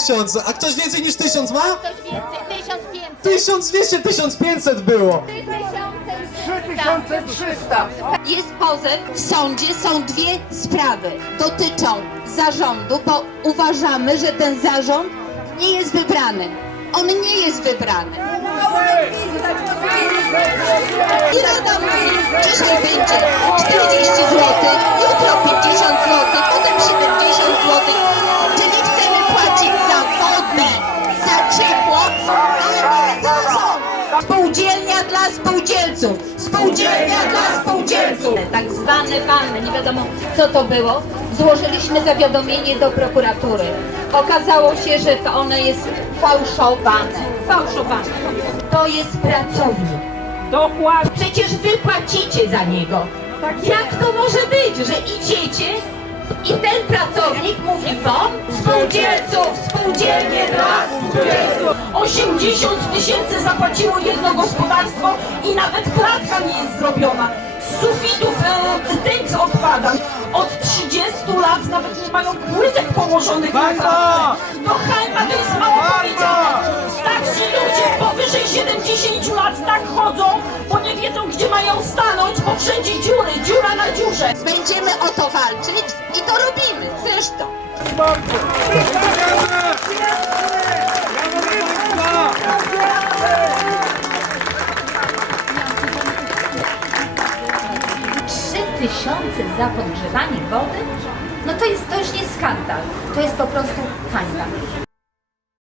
tysiąc. A ktoś więcej niż tysiąc ma? Ktoś więcej, 1500. 1200, 1500 było. 3300. Jest pozew w sądzie, są dwie sprawy. Dotyczą zarządu, bo uważamy, że ten zarząd nie jest wybrany. On nie jest wybrany. I Rada mówi, dzisiaj będzie Spółdzielnia dla spółdzielców! Spółdzielnia dla spółdzielców! Tak zwane wanny, nie wiadomo co to było. Złożyliśmy zawiadomienie do prokuratury. Okazało się, że to one jest fałszowane. Fałszowane. To jest pracownik. Dokładnie. Przecież wy płacicie za niego. Jak to może być, że idziecie i ten pracownik mówi wam spółdzielców, spółdzielców. 80 tysięcy zapłaciło jedno gospodarstwo i nawet klatka nie jest zrobiona. Z sufitów e, tynk odpada. Od 30 lat nawet nie mają płytek położonych na klatce. To hańba, to jest mało powiedziane. Starsi ludzie powyżej 70 lat tak chodzą, bo nie wiedzą gdzie mają stanąć, bo wszędzie dziury, dziura na dziurze. Będziemy o to walczyć i to robimy zresztą. Trzy tysiące za podgrzewanie wody? No to jest, to już nie skandal, to jest po prostu hańba.